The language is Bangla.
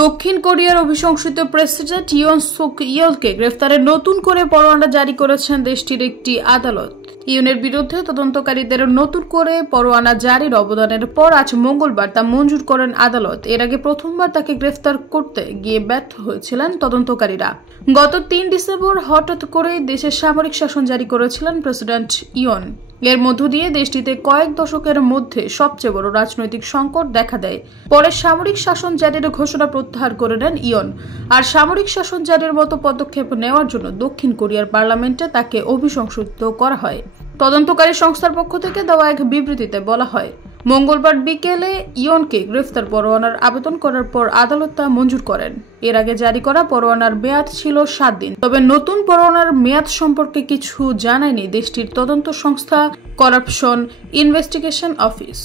দক্ষিণ কোরিয়ার অভিশংসিত প্রেসিডেন্ট ইয়ন সুক ইয়েলকে গ্রেফতারের নতুন করে পরোয়ানা জারি করেছেন দেশটির একটি আদালত। ইয়নের বিরুদ্ধে তদন্তকারীদের নতুন করে পরোয়ানা জারির অবদানের পর আজ মঙ্গলবার তা মঞ্জুর করেন আদালত। এর আগে প্রথমবার তাকে গ্রেফতার করতে গিয়ে ব্যর্থ হয়েছিলেন তদন্তকারীরা। গত ৩ ডিসেম্বর হঠাৎ করেই দেশে সামরিক শাসন জারি করেছিলেন প্রেসিডেন্ট ইয়ন। এর মধ্য দিয়ে দেশটিতে কয়েক দশকের মধ্যে সবচেয়ে বড় রাজনৈতিক সংকট দেখা দেয়। পরে সামরিক শাসন জারির ঘোষণা প্রত্যাহার করে নেন ইয়ন। আর সামরিক শাসন জারির মতো পদক্ষেপ নেওয়ার জন্য দক্ষিণ কোরিয়ার পার্লামেন্টে তাকে অভিশংসিত করা হয়। তদন্তকারী সংস্থার পক্ষ থেকে দেওয়া এক বিবৃতিতে বলা হয়, মঙ্গলবার বিকেলে ইয়নকে গ্রেফতার পরোয়ানার আবেদন করার পর আদালত তা মঞ্জুর করেন। এর আগে জারি করা পরোয়ানার মেয়াদ ছিল 7 দিন। তবে নতুন পরোয়ানার মেয়াদ সম্পর্কে কিছু জানায়নি দেশটির তদন্ত সংস্থা করাপশন ইনভেস্টিগেশন অফিস।